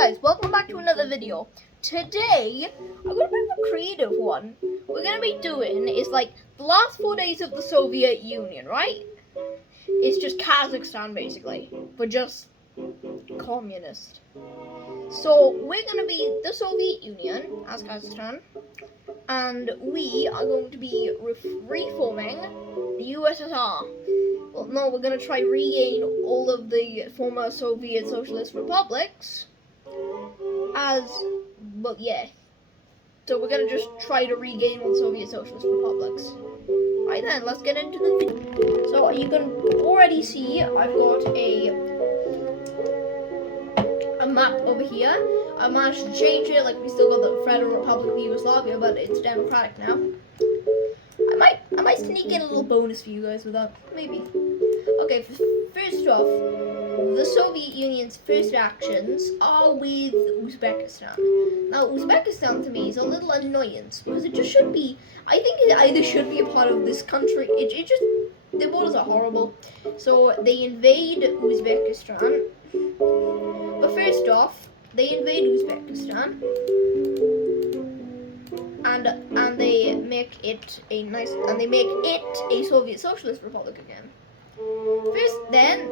guys, welcome back to another video. Today, I'm going to bring a creative one. We're going to be doing is like the last 4 days of the Soviet Union, right? It's just Kazakhstan basically, but just communist. So we're going to be the Soviet Union as Kazakhstan, and we are going to be reforming the USSR. Well, no, we're going to try regain all of the former Soviet Socialist republics well, yeah. So we're going to just try to regain all the Soviet Socialist republics. Right then, let's get into the video. So you can already see I've got a map over here. I managed to change it, like we still got the Federal Republic of Yugoslavia, but it's democratic now. I might sneak in a little bonus for you guys with that, maybe. Okay, first off, the Soviet Union's first actions are with Uzbekistan. Now, Uzbekistan to me is a little annoyance because it just should be. I think it either should be a part of this country. It just, the borders are horrible. So they invade Uzbekistan. But first off, they invade Uzbekistan. And they make it a Soviet Socialist Republic again. First, then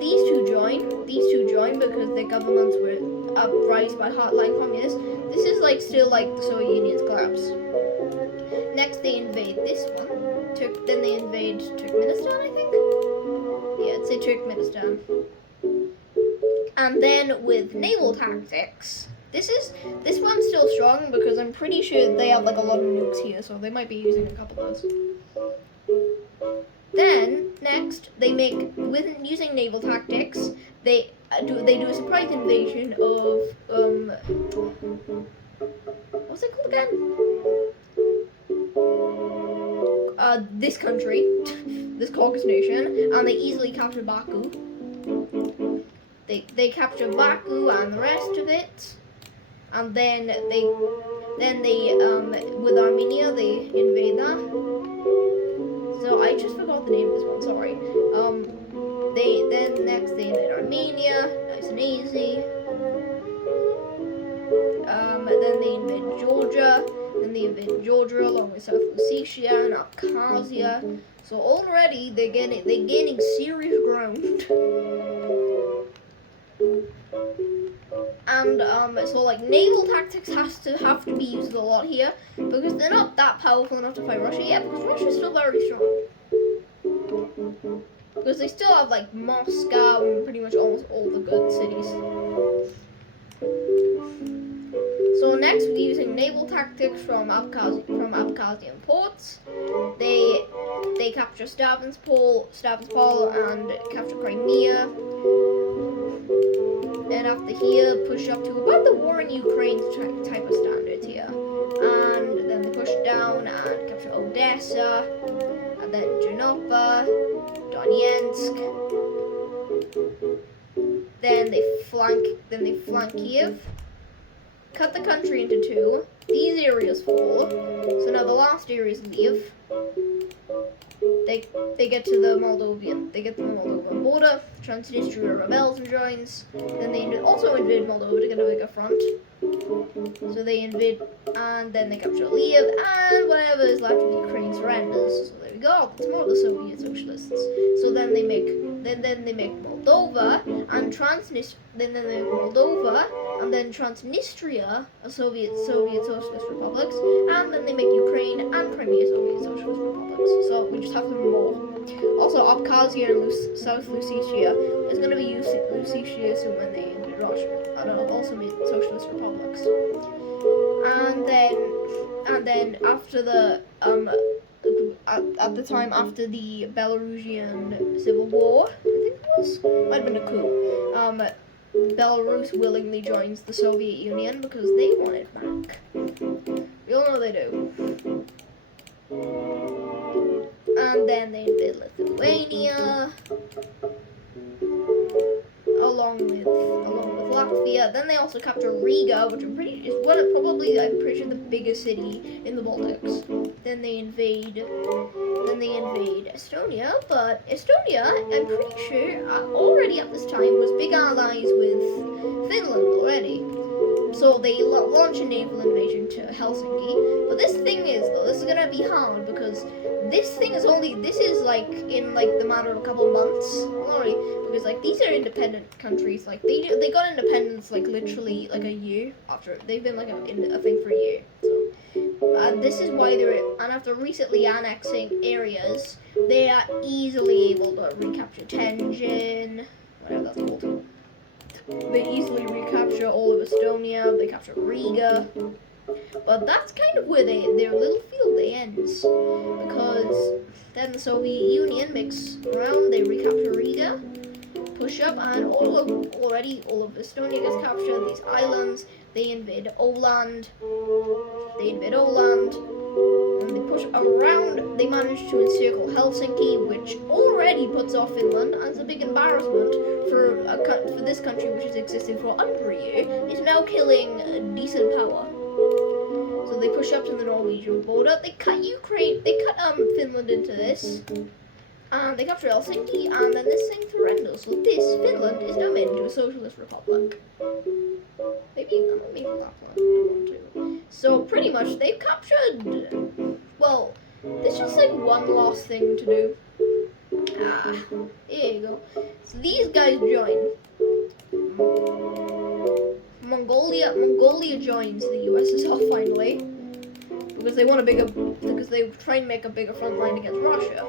these two join because their governments were uprised by hardline communists. This is still the Soviet Union's collapse. Next, they invade this one. Then they invade Turkmenistan, I think. Yeah, it's Turkmenistan. And then with naval tactics. This one's still strong because I'm pretty sure they have a lot of nukes here, so they might be using a couple of those. Then next they using naval tactics, they do a surprise invasion of what's it called again? This country, this Caucasus nation, and they easily capture Baku. They capture Baku and the rest of it. And then they with Armenia they invade that. So I just forgot the name of this one. Sorry. Next they invade Armenia, nice and easy. Then they invade Georgia. Then they invade Georgia along with South Ossetia and Abkhazia. So already they're gaining serious ground. And so naval tactics have to be used a lot here because they're not that powerful enough to fight Russia yet, because Russia's still very strong. Because they still have Moscow and pretty much almost all the good cities. So next we're using naval tactics from Abkhazian ports. They capture Stavropol and capture Crimea. And after here, push up to about the war in Ukraine type of standards here. And then they push down and capture Odessa, and then Chernobyl, Donetsk. Then they flank Kiev, cut the country into two. These areas fall. So now the last areas leave. They get to the Moldovan border. Transnistria rebels and joins. Then they also invade Moldova to get a bigger front. So they invade, and then they capture Lviv, and whatever is left of Ukraine surrenders. So there we go. It's more of the Soviet Socialists. So then they make Moldova and Transnistria a Soviet Socialist republics, and then they make Ukraine and Crimea Soviet Socialist republics. So we just have them more. Also, Abkhazia and South Ossetia is going to be Ossetia soon when they invade Russia, and also made socialist republics. And then after the at the time after the Belarusian Civil War, I think it was, might have been a coup. Belarus willingly joins the Soviet Union because they want it back. We all know they do. And then they invade Lithuania, along with Latvia. Then they also capture Riga, which I'm pretty sure the biggest city in the Baltics. Then they invade Estonia, but Estonia, I'm pretty sure, already at this time was big allies with Finland already. So they launch a naval invasion to Helsinki. But this is gonna be hard because this is like in like the matter of a couple of months already, because like these are independent countries. Like they got independence like literally like a year after they've been like a thing for a year. So this is why and after recently annexing areas, they are easily able to recapture Tenjin, whatever that's called. They easily recapture all of Estonia. They capture Riga. But that's kind of where their little field day ends, because then the Soviet Union makes around, they recapture Riga, push up, and all of Estonia gets captured. These islands, they invade Åland, and they push around. They manage to encircle Helsinki, which already puts off Finland as a big embarrassment for this country, which has existed for under a year, is now killing decent power. So they push up to the Norwegian border. They cut Finland into this, and they capture Helsinki, and then this thing surrenders. So Finland is now made into a socialist republic. Maybe Lapland. So pretty much they've captured. Well, there's just like one last thing to do. Here you go. So these guys join. Mongolia joins the USSR finally because they try and make a bigger front line against Russia.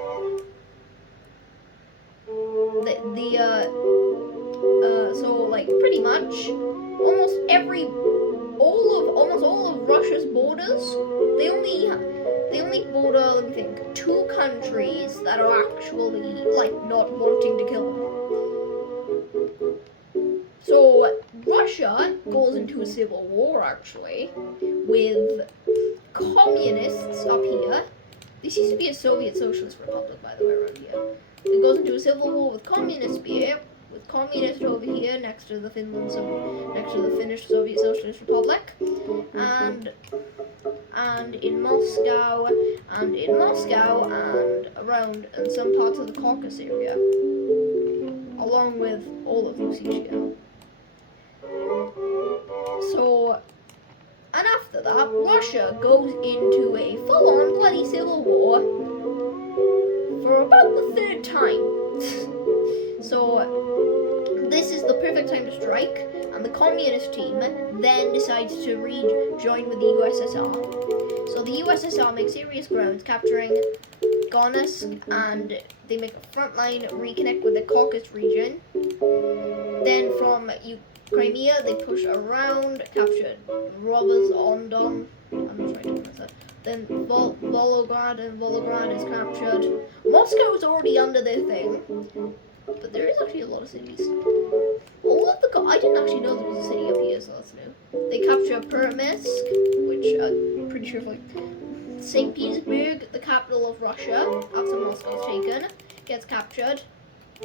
So like pretty much almost all of Russia's borders, they only border, let me think, 2 countries that are actually like not wanting to kill them. So Russia goes into a civil war actually with communists up here. This used to be a Soviet Socialist Republic, by the way, around here. It goes into a civil war with communists here, with communists over here next to the Finnish Soviet Socialist Republic, and in Moscow and around in some parts of the Caucasus area, along with all of Lusatia. So, and after that, Russia goes into a full-on bloody civil war for about the 3rd time. So, this is the perfect time to strike, and the communist team then decides to rejoin with the USSR. So the USSR makes serious grounds, capturing Donetsk, and they make a front line, reconnect with the Caucasus region. Then from Crimea, they push around, capture Roboz-on-Don. I'm not trying to pronounce that. Then Volgograd is captured. Moscow is already under their thing, but there is actually a lot of cities. I didn't actually know there was a city up here, so that's new. They capture Permysk, which I'm pretty sure is like St. Petersburg, the capital of Russia, after Moscow's taken, gets captured.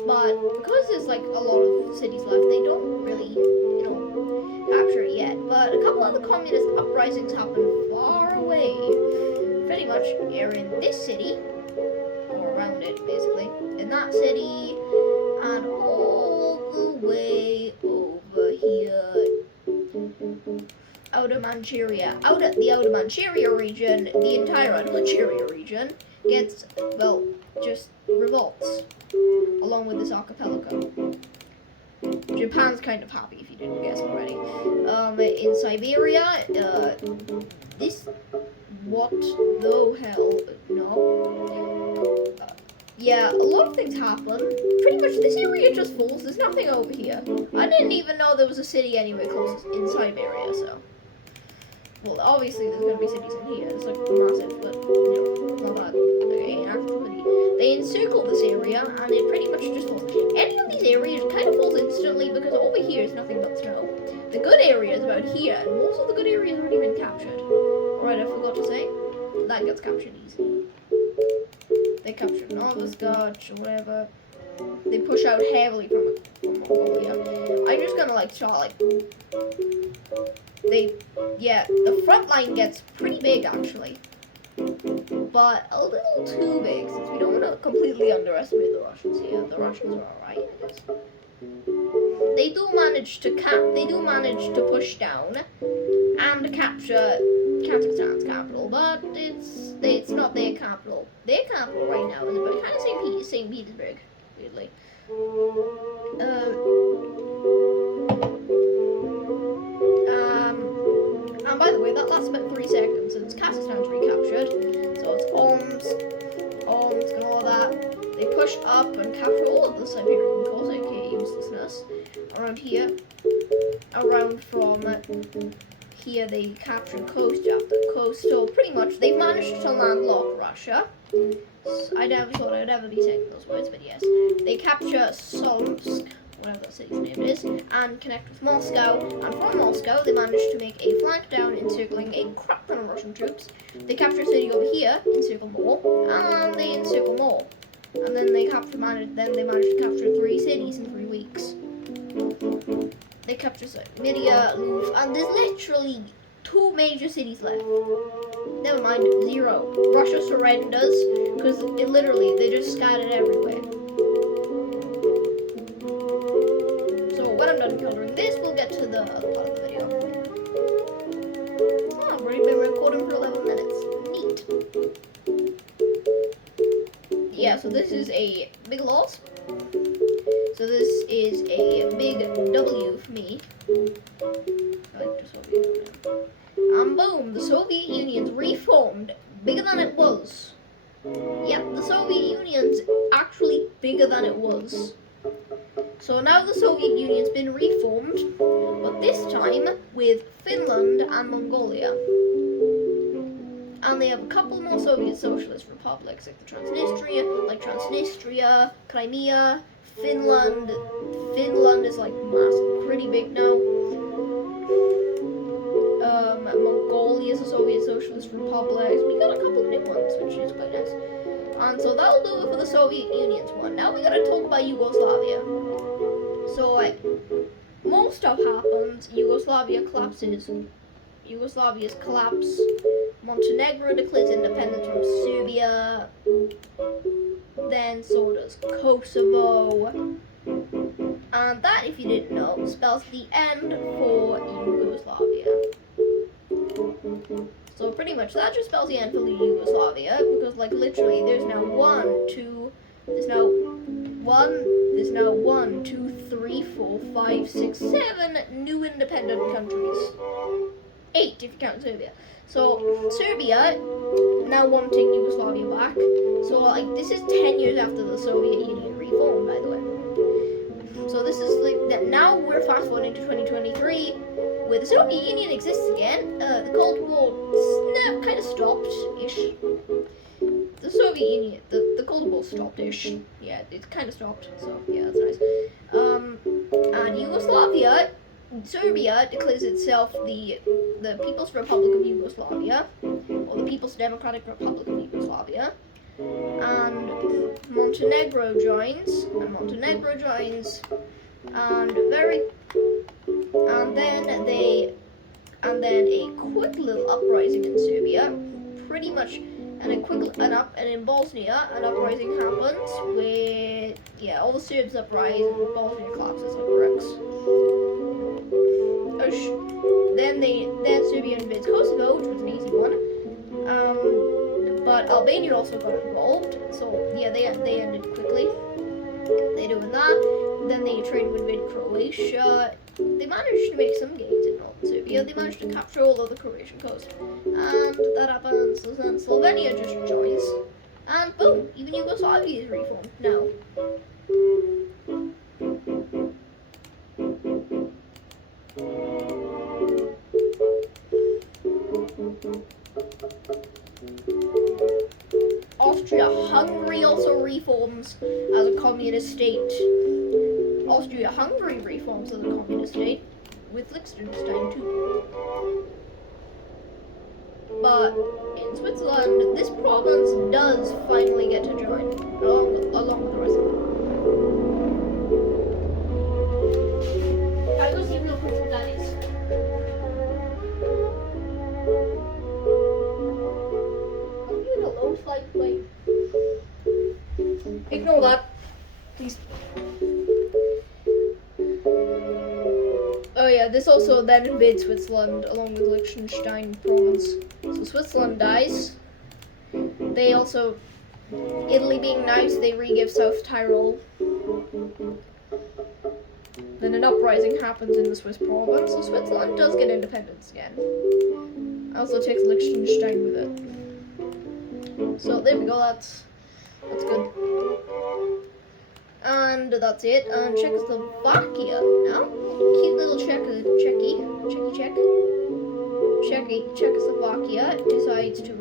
But because there's like a lot of cities left, they don't really, capture it yet. But a couple other communist uprisings happen far away. Pretty much here in this city, or around it basically, in that city, and all the way over here, Outer Manchuria. The Outer Manchuria region, the entire Outer Manchuria region, gets, just revolts, along with this archipelago. Japan's kind of happy, if you didn't guess already. In Siberia, what the hell? No. Yeah, a lot of things happen. Pretty much this area just falls. There's nothing over here. I didn't even know there was a city anywhere close in Siberia, so. Well, obviously there's gonna be cities in here. It's like massive, but, not that. Okay, activity. They encircle this area, and it pretty much just falls. Any of these areas kind of falls instantly because over here is nothing but snow. The good area is about here, and most of the good areas have already been captured. Alright, I forgot to say, that gets captured easy. They captured Novoskarch or whatever. they push out heavily from Mongolia. I'm just gonna like start like the front line gets pretty big actually, but a little too big since we don't want to completely underestimate the Russians here. The Russians are alright, I guess. They do manage to push down and capture Kazakhstan's capital, but it's not their capital. Their capital right now is about kind of St. Petersburg, weirdly. And by the way, that lasts about 3 seconds since Kazakhstan's recaptured. So it's Omsk and all that. They push up and capture all of the Siberian coast, aka uselessness. Around here. Around from here they capture coast after coast. So pretty much they've managed to landlock Russia. I never thought I'd ever be saying those words, but yes. They capture Solomsk, whatever that city's name is, and connect with Moscow. And from Moscow, they managed to make a flank down, encircling a crap ton of Russian troops. They capture a city over here, encircle more, and they encircle more. And then they managed to capture 3 cities in 3 weeks. They capture Media, Lviv, and there's literally 2 major cities left. Never mind, 0. Russia surrenders because they just scattered everywhere. So when I'm done coloring this, we'll get to the other part of the video. Oh, I've already been recording for 11 minutes. Neat. Yeah, so this is a big loss. So this is a big W for me. And boom, the Soviet Union's reformed, bigger than it was. Yep, the Soviet Union's actually bigger than it was. So now the Soviet Union's been reformed, but this time with Finland and Mongolia. And they have a couple more Soviet socialist republics, like Transnistria, Crimea, Finland is like massive, pretty big now. Mongolia is a Soviet Socialist Republic. We got a couple of new ones, which is quite nice. And so that'll do it for the Soviet Union's one. Now we gotta talk about Yugoslavia. So more stuff happens. Yugoslavia's collapse. Montenegro declares independence from Serbia. Then so does Kosovo. And that, if you didn't know, spells the end for Yugoslavia. So pretty much that just spells the end for Yugoslavia, because like literally there's now 1, 2, 3, 4, 5, 6, 7 new independent countries. 8 if you count Serbia. So Serbia now wanting Yugoslavia back. So like this is 10 years after the Soviet Union reformed, by the way. So this is like that. Now we're fast forwarding to 2023, where the Soviet Union exists again. The Cold War kind of stopped-ish. The Soviet Union, the Cold War stopped-ish. Yeah, it kind of stopped. So yeah, that's nice. And Serbia declares itself the People's Republic of Yugoslavia, or the People's Democratic Republic of Yugoslavia. And Montenegro joins, and then a quick little uprising in Serbia, pretty much in Bosnia, an uprising happens where all the Serbs uprise and Bosnia collapses like bricks. Then Serbia invades Kosovo, which was an easy one. But Albania also got involved, so yeah, they ended quickly. They doing that. Then they tried to invade Croatia. They managed to make some gains in Northern Serbia. They managed to capture all of the Croatian coast, and that happens. Then Slovenia just joins, and boom, even Yugoslavia is reformed now. Austria-Hungary also reforms as a communist state. Austria-Hungary reforms as a communist state, with Liechtenstein too. But in Switzerland, this province does finally get to join, along with the rest of them. yeah, this also then invades Switzerland along with Liechtenstein province. So Switzerland dies. They also, Italy being nice, they re-give South Tyrol. Then an uprising happens in the Swiss province, so Switzerland does get independence again. Also takes Liechtenstein with it. So there we go, that's good. And that's it. And Czechoslovakia now. Cute little Czechoslovakia decides to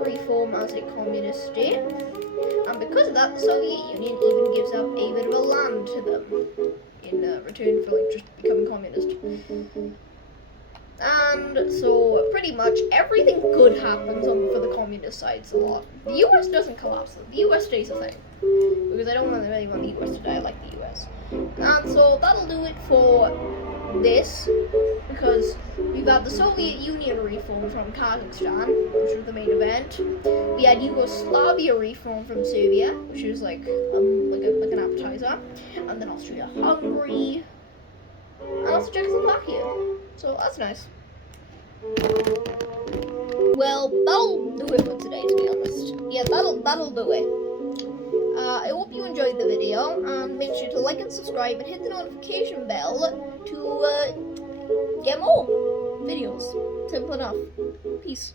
reform as a communist state. And because of that, the Soviet Union even gives up a bit of a land to them in return for just becoming communist. And so pretty much everything good happens for the communist sides a lot. The US doesn't collapse though. The US stays a thing. Because I don't really want the US to die. I like the US. And so that'll do it for this. Because we've had the Soviet Union reform from Kazakhstan, which was the main event. We had Yugoslavia reform from Serbia, which was like an appetizer. And then Austria-Hungary. And also Czechoslovakia. So that's nice. Well, that'll do it for today, to be honest. Yeah, that'll do it. I hope you enjoyed the video, and make sure to like and subscribe and hit the notification bell to get more videos. Simple enough. Peace.